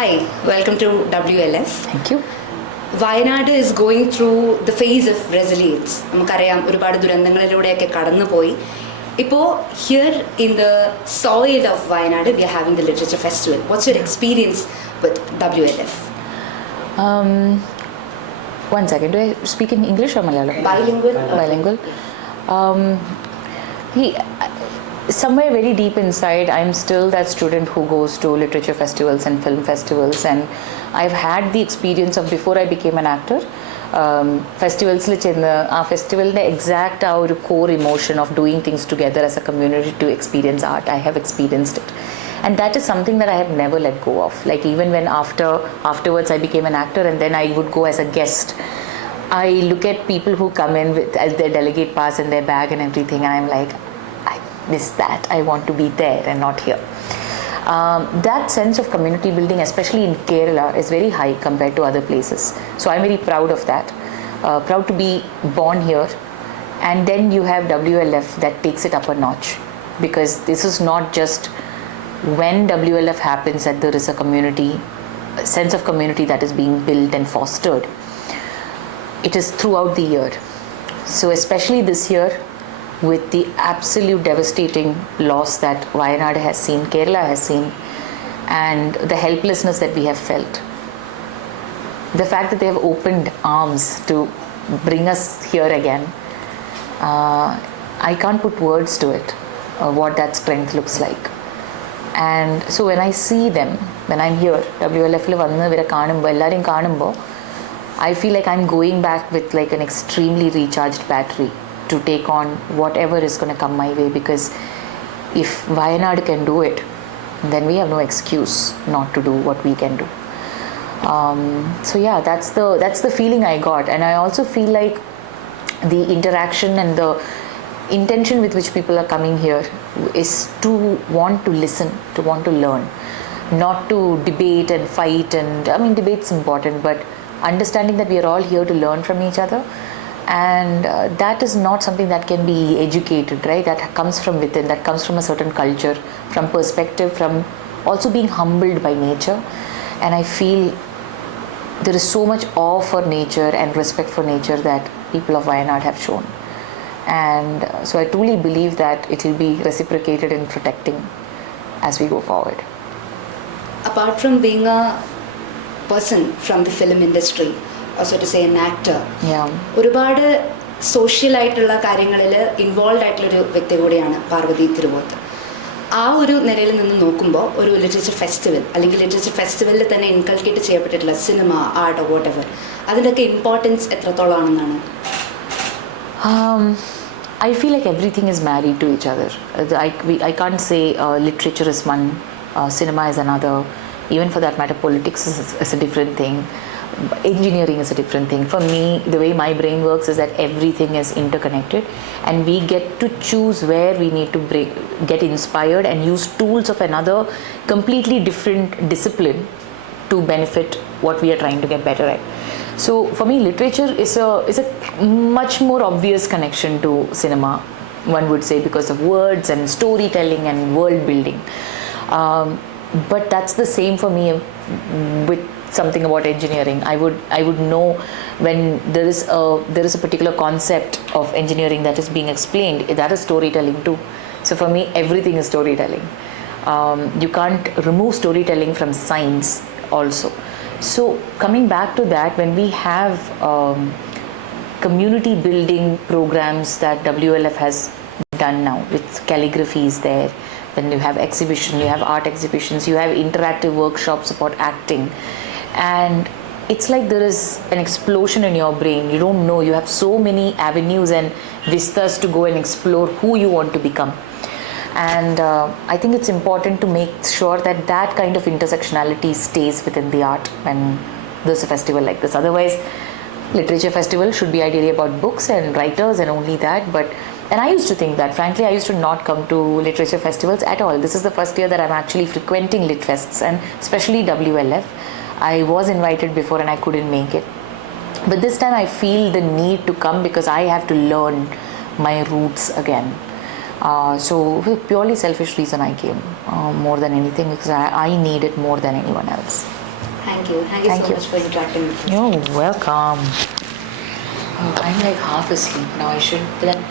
Hi, welcome to WLF. Thank you. Wayanad is going through the phase of resilience. നമുക്കറിയാം ഒരുപാട് ദുരന്തങ്ങളിലൂടെയൊക്കെ കടന്നുപോയി. ഇപ്പോൾ here in the soil of Wayanad we are having the literature festival. What's your experience with WLF? One second. Do I speak in English or Malayalam? Bilingual. Bilingual. Somewhere very deep inside, I'm still that student who goes to literature festivals and film festivals, and I've had the experience of before I became an actor. Festivals festival the exact our core emotion of doing things together as a community to experience art. I have experienced it, and that is something that I have never let go of. Like even when afterwards I became an actor, and then I would go as a guest. I look at people who come in with as their delegate pass and their bag and everything, and I'm like, I miss that. I want to be there and not here. That sense of community building, especially in Kerala, is very high compared to other places. So I'm very proud of that. Proud to be born here. And then you have WLF that takes it up a notch, because this is not just when WLF happens that there is a community, a sense of community that is being built and fostered. It is throughout the year. So especially this year, with the absolute devastating loss that Wayanad has seen, Kerala has seen, and the helplessness that we have felt. The fact that they have opened arms to bring us here again, I can't put words to it, what that strength looks like. And so when I see them, when I'm here, WLF I feel like I'm going back with like an extremely recharged battery to take on whatever is going to come my way, because if Wayanad can do it, then we have no excuse not to do what we can do. So yeah, that's the feeling I got, and I also feel like the interaction and the intention with which people are coming here is to want to listen, to want to learn, not to debate and fight. And I mean, debate's important, but understanding that we are all here to learn from each other. And that is not something that can be educated, right? That comes from within, that comes from a certain culture, from perspective, from also being humbled by nature. And I feel there is so much awe for nature and respect for nature that people of Wayanad have shown. And so I truly believe that it will be reciprocated in protecting as we go forward. Apart from being a person from the film industry, also to say an actor, ഒരുപാട് social ആയിട്ടുള്ള കാര്യങ്ങളിൽ involve ആയിട്ടുള്ളൊരു വ്യക്തി കൂടിയാണ് പാർവതി തിരുവോത്ത്. ആ ഒരു നിലയിൽ നിന്ന് നോക്കുമ്പോൾ ഒരു ലിറ്ററേച്ചർ ഫെസ്റ്റിവൽ അല്ലെങ്കിൽ ലിറ്ററേച്ചർ ഫെസ്റ്റിവലിൽ തന്നെ ഇൻകൾക്കേറ്റ് ചെയ്യപ്പെട്ടിട്ടുള്ള സിനിമ, ആർട്ട്, വാട്ട് എവർ, അതിൻ്റെയൊക്കെ ഇമ്പോർട്ടൻസ് എത്രത്തോളമാണെന്നാണ്? I feel like everything is married to each other. I can't say literature is one, cinema is another, even for that matter politics is a different thing. Engineering is a different thing. For me, the way my brain works is that everything is interconnected, and we get to choose where we need to get inspired and use tools of another completely different discipline to benefit what we are trying to get better at. So for me, literature is a much more obvious connection to cinema, one would say, because of words and storytelling and world building. But that's the same for me with something about engineering. I would know when there is a particular concept of engineering that is being explained, that is storytelling too. So for me, everything is storytelling. You can't remove storytelling from science also. So coming back to that, when we have community building programs that WLF has done now, with calligraphy is there, then you have exhibition, you have art exhibitions, you have interactive workshops about acting, and it's like there is an explosion in your brain. You don't know, you have so many avenues and vistas to go and explore who you want to become. And I think it's important to make sure that that kind of intersectionality stays within the art when there's a festival like this. Otherwise, literature festival should be ideally about books and writers and only that. And I used to think that, frankly, I used to not come to literature festivals at all. This is the first year that I'm actually frequenting lit fests, and especially WLF. I was invited before and I couldn't make it. But this time I feel the need to come because I have to learn my roots again. So for purely selfish reason I came, more than anything, because I need it more than anyone else. Thank you. Thank you Thank so you. much for interacting with us. You're welcome. Oh, I'm like half asleep now. I should.